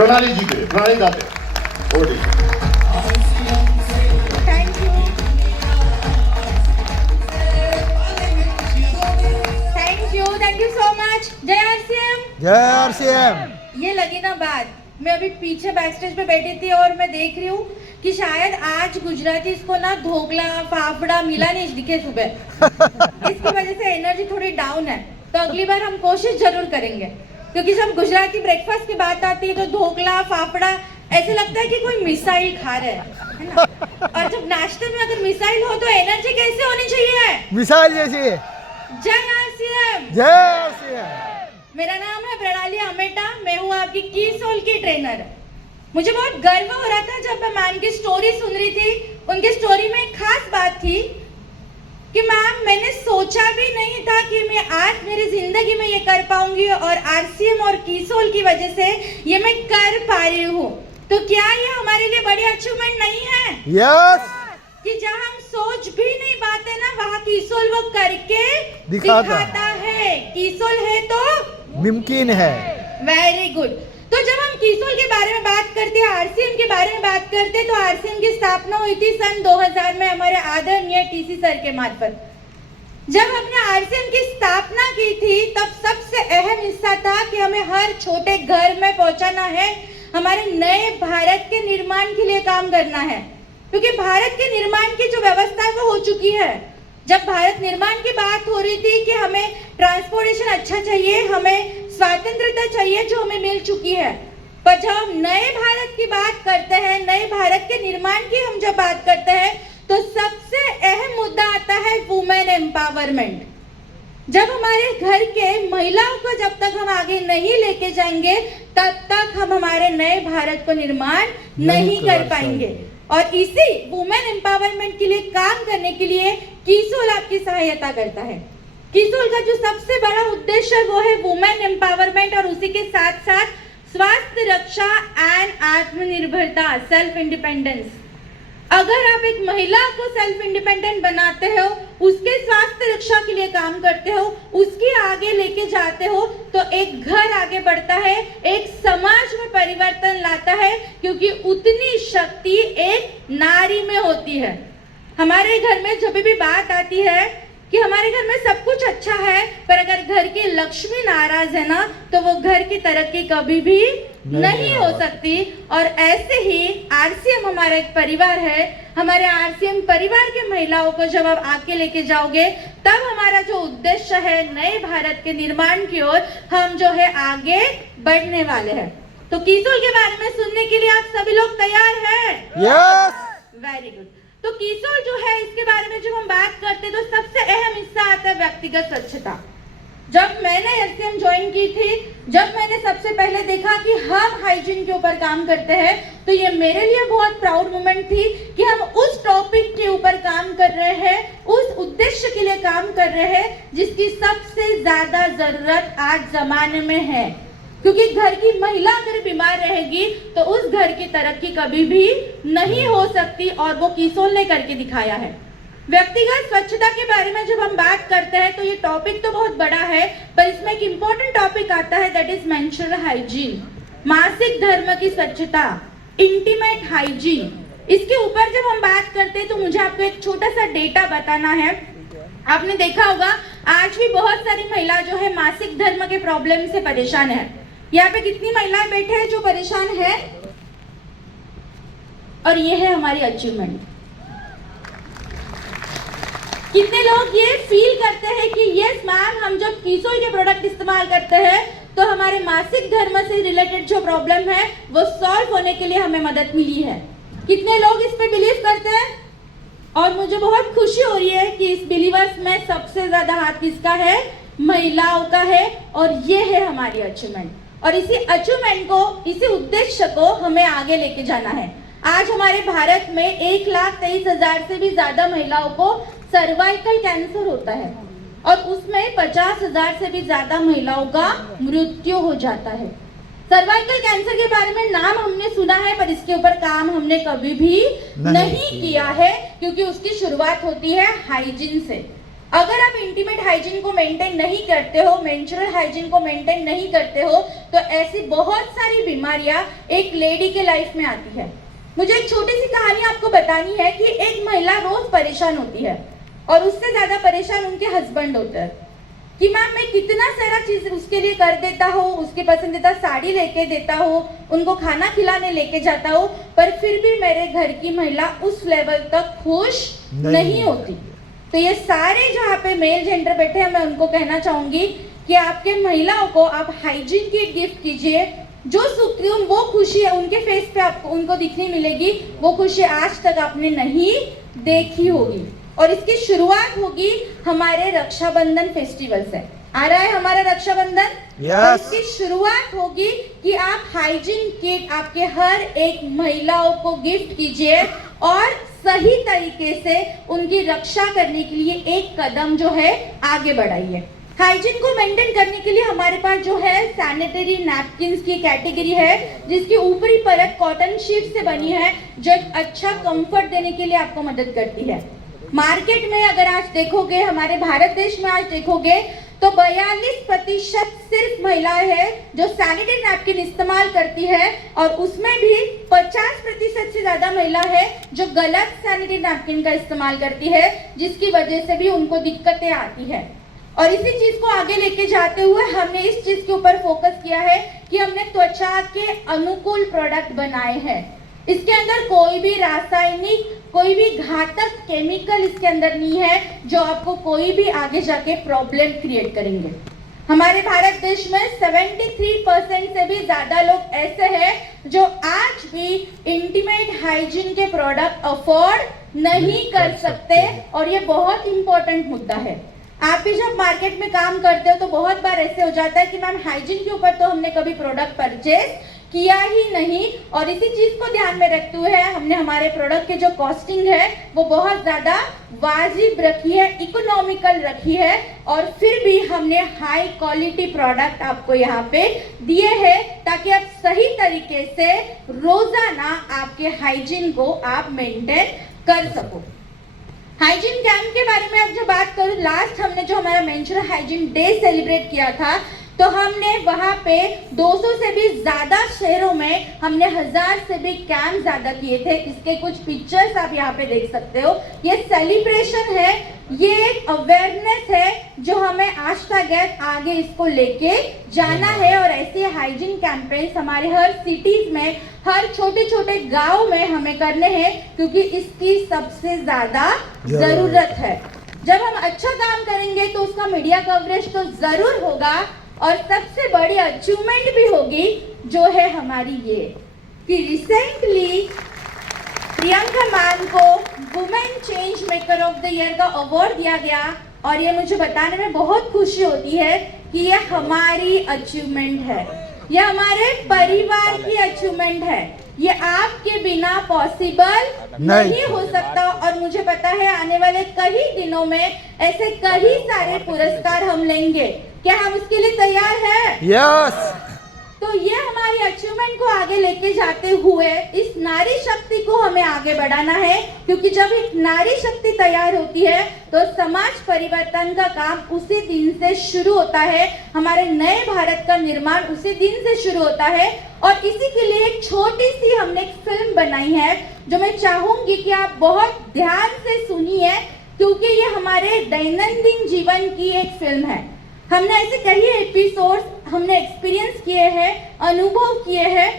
प्रणाली जी के Pranali Date over to thank you so much. जय आरसीएम। जय आरसीएम। ये लगी ना बात, मैं अभी पीछे बैक स्टेज पे बैठी थी और मैं देख रही हूँ कि शायद आज गुजराती इसको ना ढोकला फाफड़ा मिला नहीं दिखे सुबह। इसकी वजह से एनर्जी थोड़ी डाउन है, तो अगली बार हम कोशिश जरूर करेंगे, क्योंकि जब गुजराती ब्रेकफास्ट की बात आती है तो ढोकला फाफड़ा ऐसे लगता है कि कोई मिसाइल खा रहे है ना। और जब नाश्ते में अगर मिसाइल हो तो एनर्जी कैसे होनी चाहिए? मिसाइल जैसी। जय आरसीएम। जय आरसीएम। मेरा नाम है प्रणाली अमेटा, मैं हूँ आपकी कीसोल की ट्रेनर। मुझे बहुत गर्व हो रहा था जब मैं मैम की स्टोरी सुन रही थी। उनकी स्टोरी में एक खास बात थी कि मैम मैंने सोचा भी नहीं था कि मैं आज मेरी जिंदगी में ये कर पाऊंगी, और आरसीएम और कीसोल की वजह से ये मैं कर पा रही हूँ। तो क्या ये हमारे लिए बड़ी अचीवमेंट नहीं है? यस। कि जहाँ हम सोच भी नहीं पाते ना, वहाँ कीसोल वो करके दिखाता है। कीसोल है तो मुमकिन है। Very good. तो जब हम कीसोल के बारे में बात करते हैं, आरसीएम के बारे में बात करते हैं, तो आरसीएम की स्थापना हुई थी सन 2000 में हमारे आदरणीय टीसी सर के मार्फत। जब हमने आरसीएम की स्थापना की थी तब सबसे अहम हिस्सा था कि हमें हर छोटे घर में पहुंचाना है, हमारे नए भारत के निर्माण के लिए काम करना है, क्योंकि भारत के निर्माण की जो व्यवस्था है वो हो चुकी है। जब भारत निर्माण की बात हो रही थी कि हमें ट्रांसपोर्टेशन अच्छा चाहिए, हमें स्वतंत्रता चाहिए जो हमें मिल चुकी है, पर जब हम नए भारत की बात करते हैं, नए भारत के निर्माण की हम जब बात करते हैं, तो सबसे अहम मुद्दा आता है वुमेन एम्पावरमेंट। जब हमारे घर के महिलाओं को जब तक हम आगे नहीं लेके जाएंगे तब तक हम हमारे नए भारत को निर्माण नहीं कर पाएंगे। और इसी वुमेन एम्पावरमेंट के लिए काम करने के लिए कीसोल आपकी सहायता करता है। कीसोल का जो सबसे बड़ा उद्देश्य वो है वुमेन एम्पावरमेंट, और उसी के साथ साथ स्वास्थ्य रक्षा एंड आत्मनिर्भरता, सेल्फ इंडिपेंडेंस। अगर आप एक महिला को सेल्फ इंडिपेंडेंट बनाते हो, उसके स्वास्थ्य रक्षा के लिए काम करते हो, उसकी आगे लेके जाते हो, तो एक घर आगे बढ़ता है, एक समाज में परिवर्तन लाता है, क्योंकि उतनी शक्ति एक नारी में होती है। हमारे घर में जब भी बात आती है कि हमारे घर में सब कुछ अच्छा है, पर अगर घर की लक्ष्मी नाराज है ना, तो वो घर की तरक्की कभी भी नहीं हो सकती। और ऐसे ही आरसीएम हमारा एक परिवार है। हमारे आरसीएम परिवार के महिलाओं को जब आप आके लेके जाओगे, तब हमारा जो उद्देश्य है नए भारत के निर्माण की ओर हम जो है आगे बढ़ने वाले हैं। तो कीसोल के बारे में सुनने के लिए आप सभी लोग तैयार हैं? यस। Very good. तो कीसोल जो है, इसके बारे में जब हम बात करते हैं तो सबसे अहम हिस्सा आता है व्यक्तिगत स्वच्छता। जब मैंने आरसीएम ज्वाइन की थी, जब मैंने सबसे पहले देखा कि हम हाइजीन के ऊपर काम करते हैं, तो ये मेरे लिए बहुत प्राउड मोमेंट थी कि हम उस टॉपिक के ऊपर काम कर रहे हैं, उस उद्देश्य के लिए काम कर रहे हैं जिसकी सबसे ज्यादा जरूरत आज जमाने में है। क्योंकि घर की महिला अगर बीमार रहेगी तो उस घर की तरक्की कभी भी नहीं हो सकती, और वो कीसोल ने करके दिखाया है। व्यक्तिगत स्वच्छता के बारे में जब हम बात करते हैं तो ये टॉपिक तो बहुत बड़ा है, पर इसमें एक इम्पोर्टेंट टॉपिक आता है, दैट इज मेंस्ट्रुअल हाइजीन, मासिक धर्म की स्वच्छता, इंटीमेट हाइजीन। इसके ऊपर जब हम बात करते हैं तो मुझे आपको एक छोटा सा डेटा बताना है। आपने देखा होगा आज भी बहुत सारी महिला जो है मासिक धर्म के प्रॉब्लम से परेशान है। यहाँ पे कितनी महिलाएं बैठे हैं जो परेशान है, और ये है हमारी अचीवमेंट। कितने लोग ये फील करते हैं कि यस मैम, हम जब कीसोल के प्रोडक्ट इस्तेमाल करते हैं तो हमारे मासिक धर्म से रिलेटेड जो प्रॉब्लम है वो सॉल्व होने के लिए हमें मदद मिली है? कितने लोग इस पे बिलीव करते हैं? और मुझे बहुत खुशी हो रही है कि इस बिलीवर्स में सबसे ज्यादा हाथ किसका है? महिलाओं का है। और ये है हमारी अचीवमेंट, और इसी अचीवमेंट को, इसी उद्देश्य को हमें आगे लेके जाना है। आज हमारे भारत में 1,23,000 से भी ज्यादा महिलाओं को सर्वाइकल कैंसर होता है, और उसमें 50,000 से भी ज्यादा महिलाओं का मृत्यु हो जाता है। सर्वाइकल कैंसर के बारे में नाम हमने सुना है, पर इसके ऊपर काम हमने कभी भी नहीं किया है, क्योंकि उसकी शुरुआत होती है हाइजीन से। अगर आप इंटीमेट हाइजीन को मेंटेन नहीं करते हो, मेंस्ट्रुअल हाइजीन को मेंटेन नहीं करते हो, तो ऐसी बहुत सारी बीमारियां एक लेडी के लाइफ में आती है। मुझे एक छोटी सी कहानी आपको बतानी है कि एक महिला रोज परेशान होती है और उससे ज्यादा परेशान उनके हस्बैंड होते हैं कि मैम मैं कितना सारा चीज उसके लिए कर देता हूँ, उसके पसंदीदा साड़ी लेके देता हूँ, उनको खाना खिलाने लेके जाता हूँ, पर फिर भी मेरे घर की महिला उस लेवल तक खुश नहीं होती। तो ये सारे जो यहाँ पे मेल जेंडर बैठे हैं, मैं उनको कहना चाहूंगी कि आपके महिलाओं को आप हाइजीन किट गिफ्ट कीजिए। जो सुकून, वो खुशी है उनके फेस पे आपको उनको दिखने मिलेगी, वो खुशी आज तक आपने नहीं देखी होगी। और इसकी शुरुआत होगी हमारे रक्षाबंधन फेस्टिवल से। आ रहा है हमारा रक्षाबंधन, और इसकी शुरुआत होगी कि आप हाइजीन किट आपके हर एक महिलाओं को गिफ्ट कीजिए और सही तरीके से उनकी रक्षा करने के लिए एक कदम जो है आगे बढ़ाइए। हाइजीन को मेंटेन करने के लिए हमारे पास जो है सैनिटरी नैपकिन्स की कैटेगरी है, जिसकी ऊपरी परत कॉटन शीट से बनी है, जो एक अच्छा कंफर्ट देने के लिए आपको मदद करती है। मार्केट में अगर आज देखोगे, हमारे भारत देश में आज देखोगे तो 42% सिर्फ महिलाएं हैं जो सैनिटरी नैपकिन इस्तेमाल करती है, और उसमें भी 50% से ज्यादा महिला है जो गलत सैनिटरी नैपकिन का इस्तेमाल करती है, जिसकी वजह से भी उनको दिक्कतें आती है। और इसी चीज को आगे लेके जाते हुए हमने इस चीज के ऊपर फोकस किया है कि हमने त्वचा के अनुकूल प्रोडक्ट बनाए हैं। इसके अंदर कोई भी रासायनिक, कोई भी घातक केमिकल इसके अंदर नहीं है जो आपको कोई भी आगे जाके प्रॉब्लम क्रिएट करेंगे। हमारे भारत देश में 73% से भी ज्यादा लोग ऐसे हैं जो आज भी इंटीमेट हाइजीन के प्रोडक्ट अफोर्ड नहीं कर सकते, और ये बहुत इंपॉर्टेंट मुद्दा है। आप भी जब मार्केट में काम करते हो तो बहुत बार ऐसे हो जाता है कि मैम हाइजीन के ऊपर तो हमने कभी प्रोडक्ट परचेज किया ही नहीं, और इसी चीज को ध्यान में रखते हुए हमने हमारे प्रोडक्ट के जो कॉस्टिंग है वो बहुत ज्यादा वाजिब रखी है, इकोनॉमिकल रखी है, और फिर भी हमने हाई क्वालिटी प्रोडक्ट आपको यहाँ पे दिए हैं ताकि आप सही तरीके से रोजाना आपके हाइजीन को आप मेंटेन कर सको। हाइजीन कैंप के बारे में अब जो बात करूं, लास्ट हमने जो हमारा मेंस्ट्रुअल हाइजीन डे सेलिब्रेट किया था, तो हमने वहां पे 200 से भी ज्यादा शहरों में हमने 1000 से भी कैंप ज्यादा किए थे। इसके कुछ पिक्चर्स आप यहाँ पे देख सकते हो। ये सेलिब्रेशन है, ये एक अवेयरनेस है जो हमें आज तक आगे इसको लेके जाना है, और ऐसे हाइजीन कैंपेन्स हमारे हर सिटीज में, हर छोटे छोटे गांव में हमें करने हैं, क्योंकि इसकी सबसे ज्यादा जरूरत है। जब हम अच्छा काम करेंगे तो उसका मीडिया कवरेज तो जरूर होगा, और सबसे बड़ी अचीवमेंट भी होगी जो है हमारी ये कि रिसेंटली प्रियंका मैम को women change maker of the year का अवार्ड दिया गया, और ये मुझे बताने में बहुत खुशी होती है कि ये हमारी अचीवमेंट है, ये हमारे परिवार की अचीवमेंट है, ये आपके बिना पॉसिबल नहीं हो सकता। और मुझे पता है आने वाले कई दिनों में ऐसे कई सारे पुरस्कार हम लेंगे। क्या हम उसके लिए तैयार हैं? यस। तो ये हमारी अचीवमेंट को आगे लेके जाते हुए इस नारी शक्ति को हमें आगे बढ़ाना है, क्योंकि जब एक नारी शक्ति तैयार होती है तो समाज परिवर्तन का काम उसी दिन से शुरू होता है, हमारे नए भारत का निर्माण उसी दिन से शुरू होता है। और इसी के लिए एक छोटी सी हमने एक फिल्म बनाई है जो मैं चाहूंगी कि आप बहुत ध्यान से सुनिए, क्योंकि ये हमारे दैनंदिन जीवन की एक फिल्म है। हमने ऐसे कई एपिसोड्स हमने एक्सपीरियंस किए हैं, अनुभव किए हैं,